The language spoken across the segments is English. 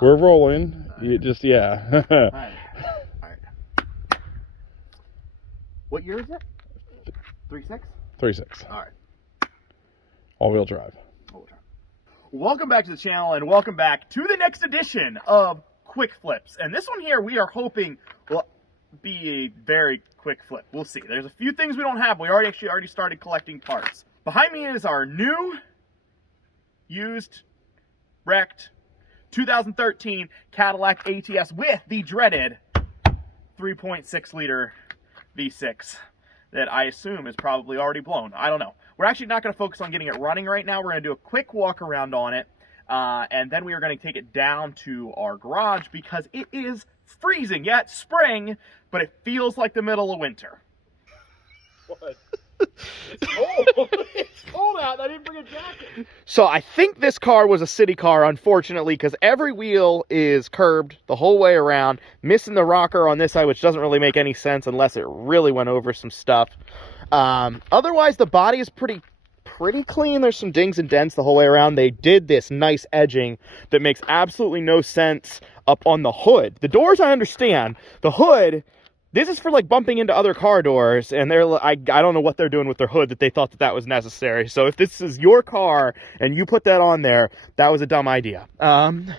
We're rolling. You just, yeah. All right. What year is it? 3.6? 3.6. All right. All-wheel drive. Welcome back to the channel, and welcome back to the next edition of Quick Flips. And this one here, we are hoping will be a very quick flip. We'll see. There's a few things we don't have. We already started collecting parts. Behind me is our new, used, wrecked 2013 Cadillac ATS with the dreaded 3.6 liter V6 that I assume is probably already blown. I don't know. We're actually not going to focus on getting it running right now. We're going to do a quick walk around on it, and then we are going to take it down to our garage because it is freezing. Yeah, it's spring, but it feels like the middle of winter. What? It's cold. It's cold out. I didn't bring a jacket. So I think this car was a city car, unfortunately, because every wheel is curbed the whole way around, missing the rocker on this side, which doesn't really make any sense unless it really went over some stuff. Otherwise, the body is pretty clean. There's some dings and dents the whole way around. They did this nice edging that makes absolutely no sense up on the hood. The doors, I understand. The hood, this is for like bumping into other car doors, and I don't know what they're doing with their hood that they thought that was necessary. So if this is your car and you put that on there, that was a dumb idea. And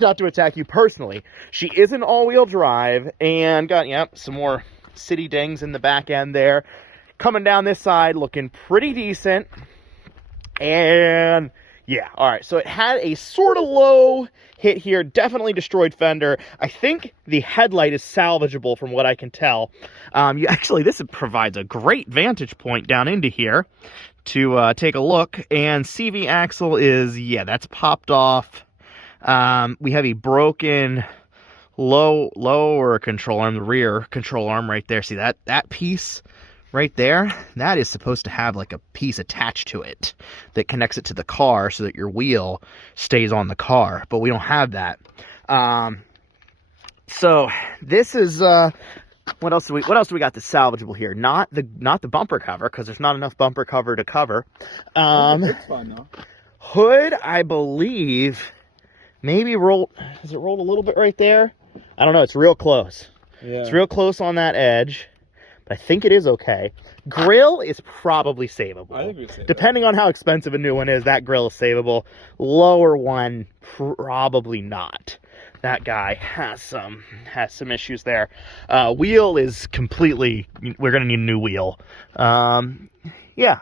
not to attack you personally, she is an all-wheel drive and got, yep, some more city dings in the back end there. Coming down this side, looking pretty decent. And yeah, all right. So it had a sort of low hit here, definitely destroyed fender. I think the headlight is salvageable from what I can tell. This provides a great vantage point down into here to take a look. And CV axle is, yeah, that's popped off. We have a broken lower control arm, the rear control arm right there. See that piece right there? That is supposed to have like a piece attached to it that connects it to the car so that your wheel stays on the car, but we don't have that. So this is what else do we got that's salvageable here? Not the bumper cover, because there's not enough bumper cover to cover. It's fun though. Hood, I believe maybe has it rolled a little bit right there? I don't know. It's real close. Yeah. It's real close on that edge, but I think it is okay. Grill is probably savable. I think we save depending on how expensive a new one is, that grill is savable. Lower one, probably not. That guy has some issues there. Wheel is completely, we're going to need a new wheel. Yeah.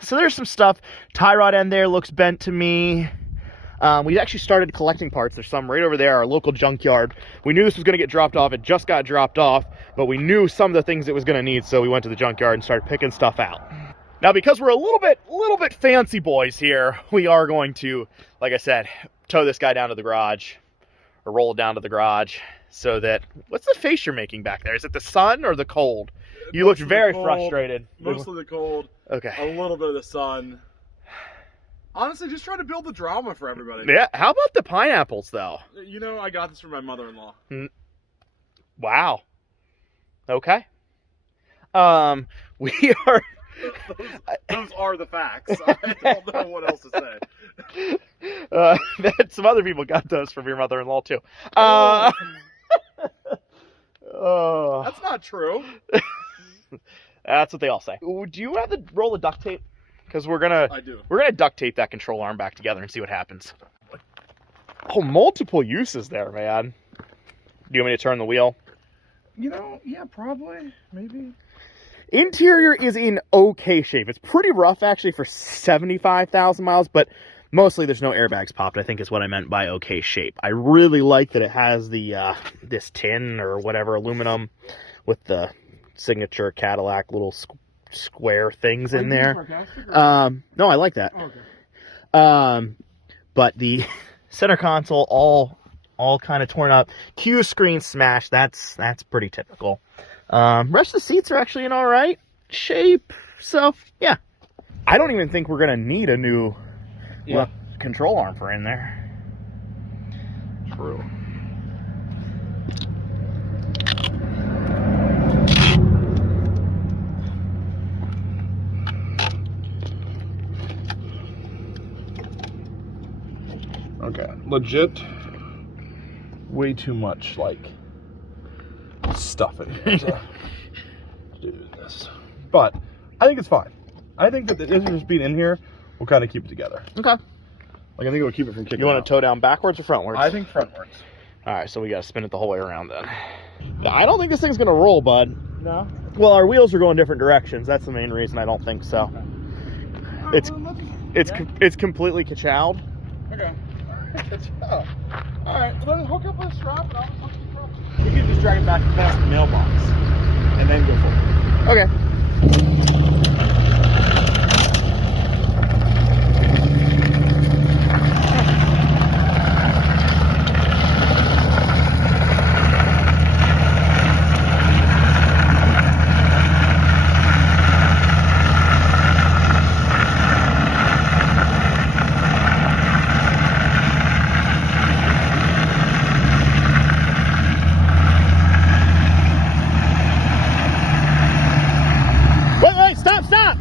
So there's some stuff. Tie rod end there looks bent to me. We actually started collecting parts. There's some right over there, our local junkyard. We knew this was going to get dropped off. It just got dropped off, but we knew some of the things it was going to need, so we went to the junkyard and started picking stuff out. Now, because we're a little bit fancy boys here, we are going to, like I said, tow this guy down to the garage, or roll it down to the garage, so that, what's the face you're making back there? Is it the sun or the cold? You looked very frustrated. Mostly the cold. Okay. A little bit of the sun. Honestly, just trying to build the drama for everybody. Yeah, how about the pineapples, though? You know, I got this from my mother-in-law. Wow. Okay. We are... those are the facts. I don't know what else to say. Some other people got those from your mother-in-law, too. That's not true. That's what they all say. Do you have the roll of duct tape? Because we're gonna duct tape that control arm back together and see what happens. Oh, multiple uses there, man. Do you want me to turn the wheel? You know, yeah, probably, maybe. Interior is in okay shape. It's pretty rough, actually, for 75,000 miles, but mostly there's no airbags popped, I think is what I meant by okay shape. I really like that it has the this tin or whatever, aluminum, with the signature Cadillac little square things in there. No, I like that. Oh, okay. But the center console all kind of torn up. Q screen smashed. That's pretty typical. Rest of the seats are actually in all right shape. So yeah, I don't even think we're gonna need a new control arm for in there. True. Okay, legit way too much like stuff in here to do this. But I think it's fine. I think that this just being in here will kind of keep it together. Okay. Like I think it will keep it from kicking. You want out. to tow down backwards or frontwards? I think frontwards. All right, so we got to spin it the whole way around then. I don't think this thing's gonna roll, bud. No. Well, our wheels are going different directions. That's the main reason I don't think so. It's completely ka-chowed. Okay. All right, well, then hook up a strap and I'll hook the front. You can just drag it back past the mailbox and then go forward. Okay. Stop!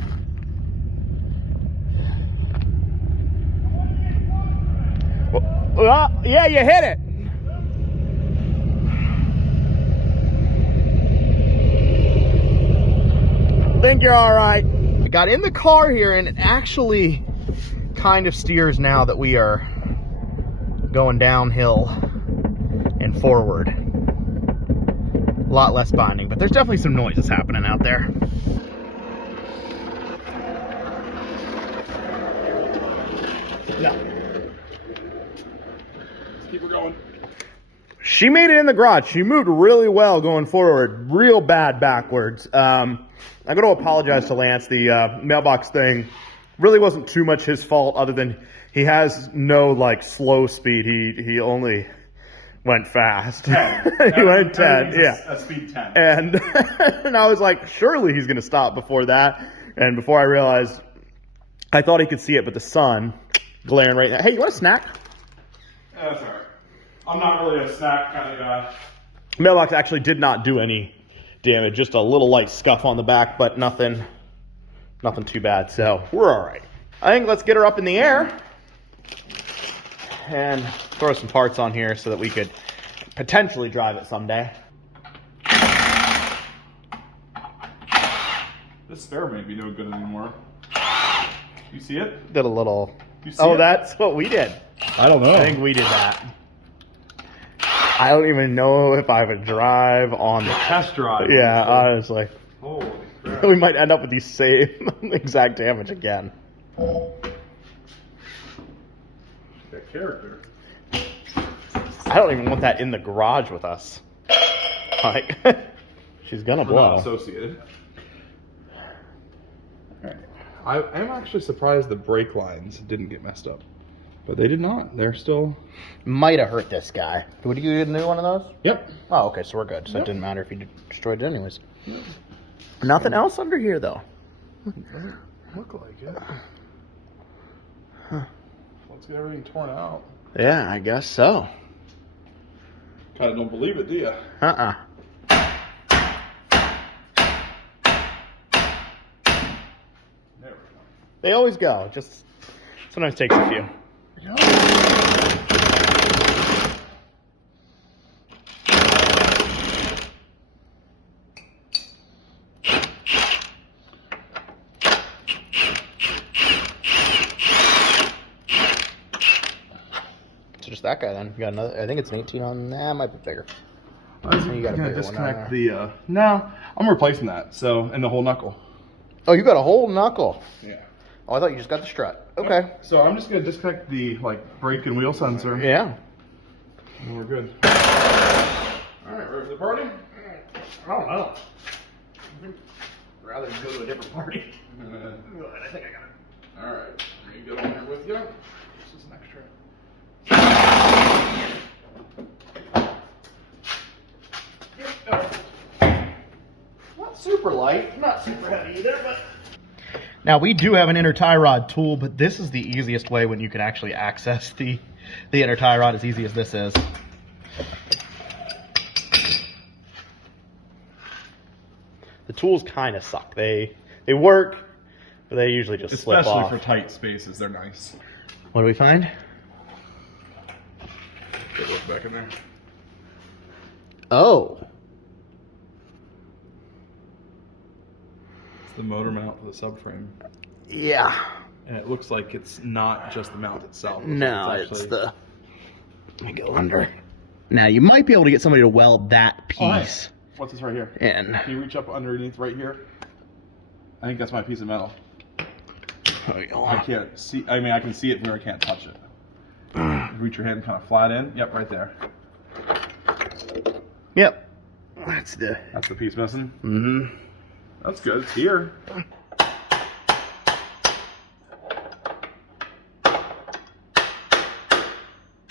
Well, yeah, you hit it. I think you're all right. I got in the car here and it actually kind of steers now that we are going downhill and forward. A lot less binding, but there's definitely some noises happening out there. No. Let's keep her going. She made it in the garage. She moved really well going forward, real bad backwards. I'm going to apologize to Lance. The mailbox thing really wasn't too much his fault, other than he has no like slow speed. He only went fast. 10. He went 10. Yeah, a speed 10. And and I was like, surely he's going to stop before that. And before I realized, I thought he could see it, but the sun glaring right now. Hey, you want a snack? Yeah, that's all right. I'm not really a snack kind of guy. Mailbox actually did not do any damage, just a little light scuff on the back, but nothing too bad, so we're all right. I think let's get her up in the air and throw some parts on here so that we could potentially drive it someday. This spare may be no good anymore. You see it? Did a little... You see Oh, it? that's what we did. I don't know. I think we did that. I don't even know if I would drive on the test drive. Yeah, honestly. Holy crap. We might end up with the same exact damage again. That character. I don't even want that in the garage with us. Like, she's gonna We're not blow. associated. Alright. I am actually surprised the brake lines didn't get messed up. But they did not. They're still... Might have hurt this guy. Would you get a new one of those? Yep. Oh, okay, so we're good. So Yep. it didn't matter if you destroyed it anyways. Yep. Nothing else under here, though. Doesn't look like it. Huh. Let's get everything torn out. Yeah, I guess so. Kind of don't believe it, do you? Uh-uh. There we go. They always go. Just sometimes takes a few. So just that guy then. You got another. I think it's an 18 on. Nah, it might be bigger. You got a bigger one on there. The no, I'm replacing that. So, and the whole knuckle. Oh, you got a whole knuckle. Yeah. Oh, I thought you just got the strut. Okay. So I'm just gonna disconnect the brake and wheel sensor. Yeah. And we're good. All right, ready for the party? I don't know. I'd rather go to a different party. I think I got it. All right, let me get on there with you. This is an extra. Not super light, not super heavy either, but... Now, we do have an inner tie rod tool, but this is the easiest way when you can actually access the inner tie rod, as easy as this is. The tools kind of suck. They work, but they usually just slip off. Especially for tight spaces, they're nice. What do we find? Get look back in there. Oh. It's the motor mount for the subframe. Yeah. And it looks like it's not just the mount itself. No, it's the... Let me go under. Now, you might be able to get somebody to weld that piece. Oh, hey. What's this right here? In. Can you reach up underneath right here? I think that's my piece of metal. I can't see. I mean, I can see it here. I can't touch it. Reach your hand kind of flat in. Yep, right there. Yep. That's the piece missing. Mm-hmm. That's good. It's here.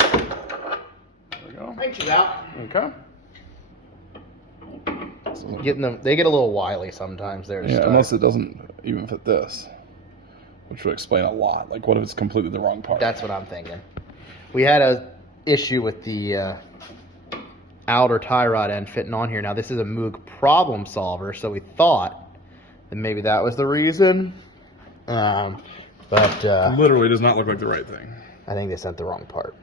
There we go. Thank you, out. Okay. Getting them, they get a little wily sometimes. There, Yeah, unless it doesn't even fit this, which would explain a lot. Like, what if it's completely the wrong part? That's what I'm thinking. We had a issue with the outer tie rod end fitting on here. Now, this is a Moog problem solver, so we thought that maybe that was the reason. But literally does not look like the right thing. I think they sent the wrong part.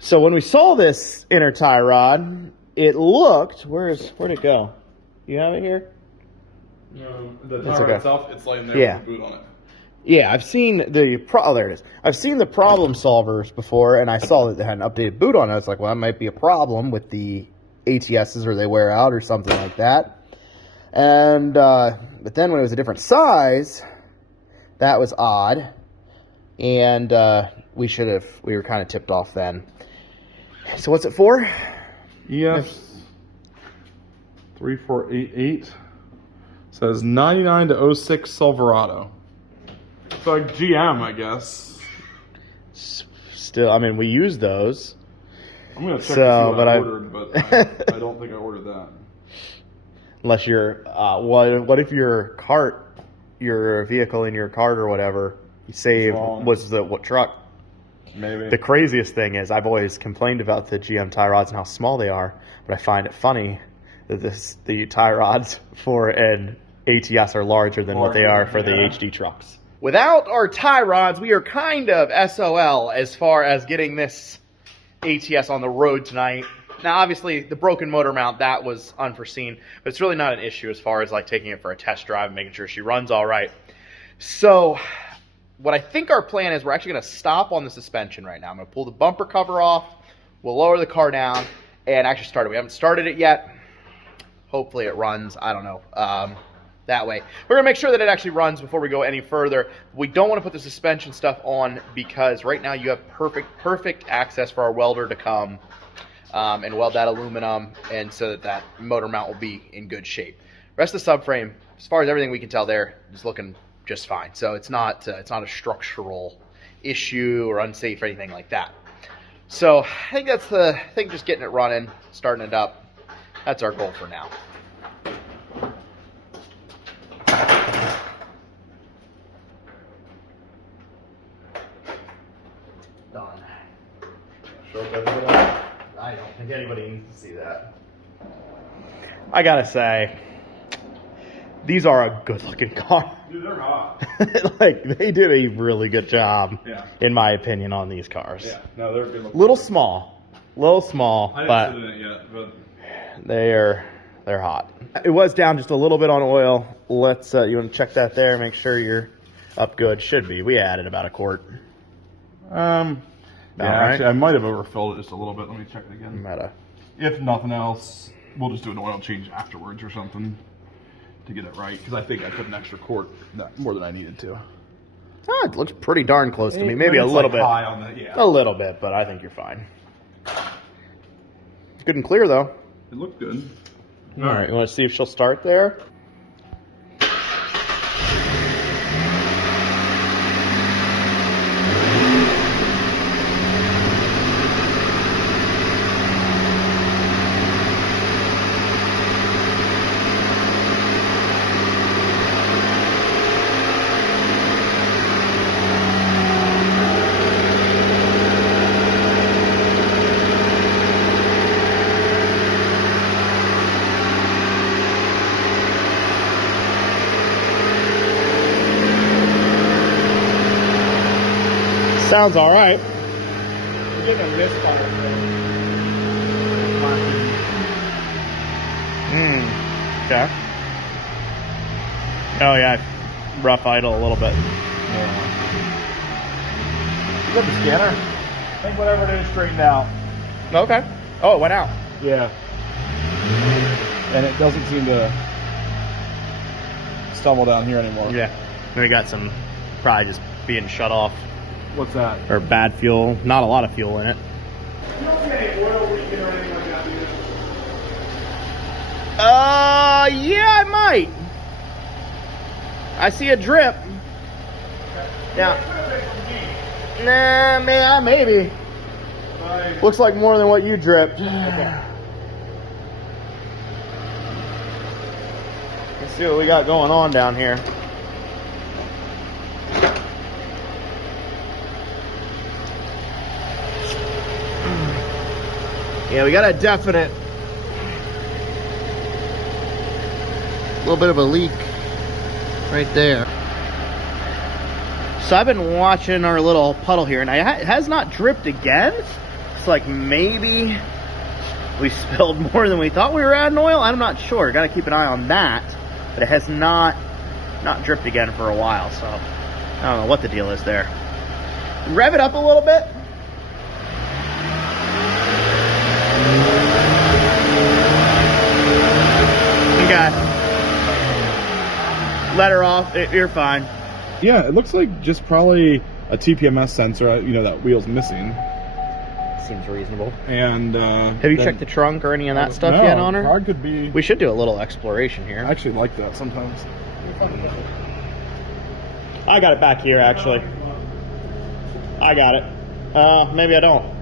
So when we saw this inner tie rod, it looked, where'd it go? You have it here? No, the It's tire okay. itself, it's laying there Yeah. with the boot on it. Yeah, I've seen the oh, there it is. I've seen the problem solvers before, and I saw that they had an updated boot on it. I was like, well, that might be a problem with the ATSs, or they wear out, or something like that. And but then when it was a different size, that was odd, and we were kind of tipped off then. So what's it for? EF 3488 says 99 to 06 Silverado. So like GM, I guess. Still, I mean, we use those. I'm gonna check So, to see what but I I- ordered, but I don't think I ordered that. Unless you're, what if your vehicle in your cart or whatever, you save, Wrong. was the what truck? Maybe. The craziest thing is, I've always complained about the GM tie rods and how small they are, but I find it funny that the tie rods for an ATS are larger than what they are for the Yeah. HD trucks. Without our tie rods, we are kind of SOL as far as getting this ATS on the road tonight. Now, obviously, the broken motor mount, that was unforeseen, but it's really not an issue as far as like taking it for a test drive and making sure she runs all right. So, what I think our plan is, we're actually going to stop on the suspension right now. I'm going to pull the bumper cover off, we'll lower the car down, and actually start it. We haven't started it yet. Hopefully it runs. I don't know. That way. We're going to make sure that it actually runs before we go any further. We don't want to put the suspension stuff on because right now you have perfect access for our welder to come and weld that aluminum, and so that motor mount will be in good shape. Rest of the subframe, as far as everything we can tell there, is looking just fine. So it's not a structural issue or unsafe or anything like that. So I think just getting it running, starting it up, that's our goal for now. Done. I don't think anybody needs to see that. I gotta say, these are a good looking car. Dude, they're hot. Like, they did a really good job, Yeah. in my opinion, on these cars. Yeah. No, they're good looking. Little small, I but didn't sit in it yet, but they're hot. It was down just a little bit on oil. Let's you want to check that there, make sure you're up good. Should be. We added about a quart. yeah, All right. actually, I might have overfilled it just a little bit. Let me check it again. About If nothing else, we'll just do an oil change afterwards or something to get it right. Because I think I put an extra quart more than I needed to. it looks pretty darn close to me. Maybe a It's little like bit. high on the, yeah. A little bit, but I think you're fine. Good and clear, though. It looked good. All right, you want to see if she'll start there? Sounds all right. We're getting a misfire thing. Okay. Oh yeah, rough idle a little bit. Yeah. You got the scanner? I think whatever it is straightened out. Okay. Oh, it went out. Yeah. And it doesn't seem to stumble down here anymore. Yeah. And we got some probably just being shut off. What's that? Or bad fuel. Not a lot of fuel in it. You don't see any oil leaking or anything like that, do you? Yeah, I might. I see a drip. Yeah. Nah, man, maybe. Looks like more than what you dripped. Okay. Let's see what we got going on down here. Yeah, we got a definite little bit of a leak right there. So I've been watching our little puddle here, and it has not dripped again. It's like maybe we spilled more than we thought we were adding oil. I'm not sure. Got to keep an eye on that. But it has not dripped again for a while, so I don't know what the deal is there. Rev it up a little bit. Okay. Let her off. You're fine. Yeah, it looks like just probably a TPMS sensor, you know, that wheel's missing. Seems reasonable. And have you checked the trunk or any of that stuff yet on her? Card could be. We should do a little exploration here. I actually like that sometimes. I got it back here, actually. I got it. Maybe I don't.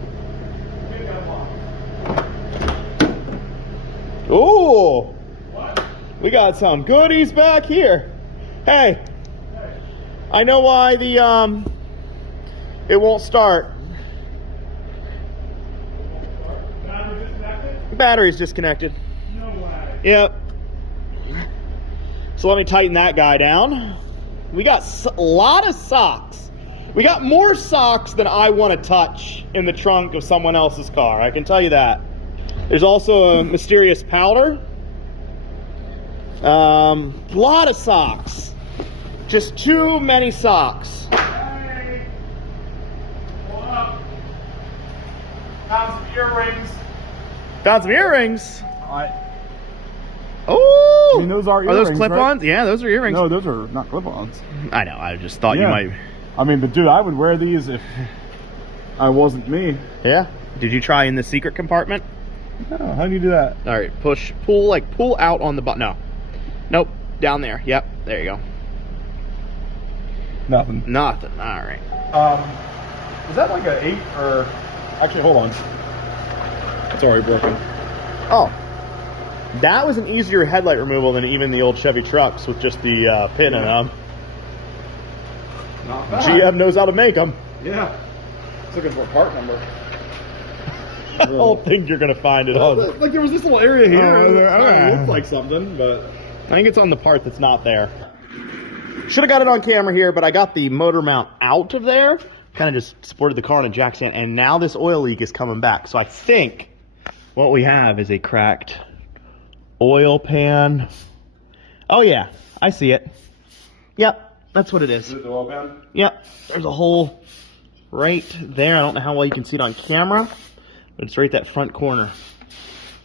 Ooh! We got some goodies back here. Hey, I know why the it won't start. Battery's disconnected. No way. Yep. So let me tighten that guy down. We got a lot of socks. We got more socks than I want to touch in the trunk of someone else's car. I can tell you that. There's also a mysterious powder. Lot of socks. Just too many socks. Hey. Hold up. Found some earrings. Found some earrings. I Oh! mean, those are those earrings, clip-ons? right? Yeah, those are earrings. No, those are not clip-ons. I know. I just thought you Yeah. might. I mean, but dude, I would wear these if I wasn't me. Yeah. Did you try in the secret compartment? No, how do you do that? All right, pull out on the button. No, nope, down there. Yep, there you go. Nothing. Nothing. All right. Is that like a 8 or? Actually, hold on. It's already broken. Oh, that was an easier headlight removal than even the old Chevy trucks with just the pin in them. Not bad. GM knows how to make them. Yeah. It's looking for a part number. I don't think you're gonna find it on. Like there was this little area here. Okay. It looked like something, but I think it's on the part that's not there. Should have got it on camera here, but I got the motor mount out of there. Kind of just supported the car on a jack stand, and now this oil leak is coming back. So I think what we have is a cracked oil pan. Oh yeah, I see it. Yep, that's what it is. is it the oil pan? Yep, there's a hole right there. I don't know how well you can see it on camera, but it's right that front corner.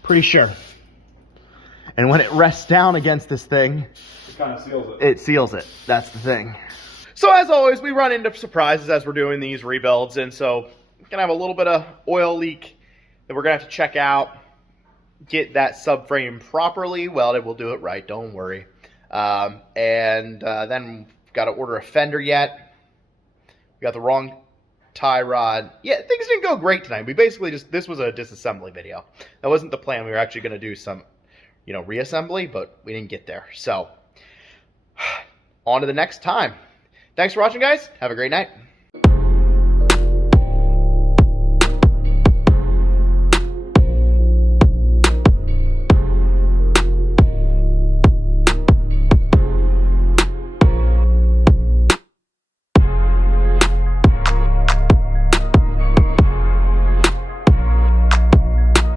Pretty sure. And when it rests down against this thing, It kind of seals it. it seals it. That's the thing. So as always, we run into surprises as we're doing these rebuilds, and so we're gonna have a little bit of oil leak that we're gonna have to check out, get that subframe properly welded. We'll do it right, don't worry. Then we've got to order a fender yet. We got the wrong tie rod. Yeah, things didn't go great tonight. We basically this was a disassembly video. That wasn't the plan. We were actually gonna do some, reassembly, but we didn't get there. So on to the next time. Thanks for watching, guys. Have a great night.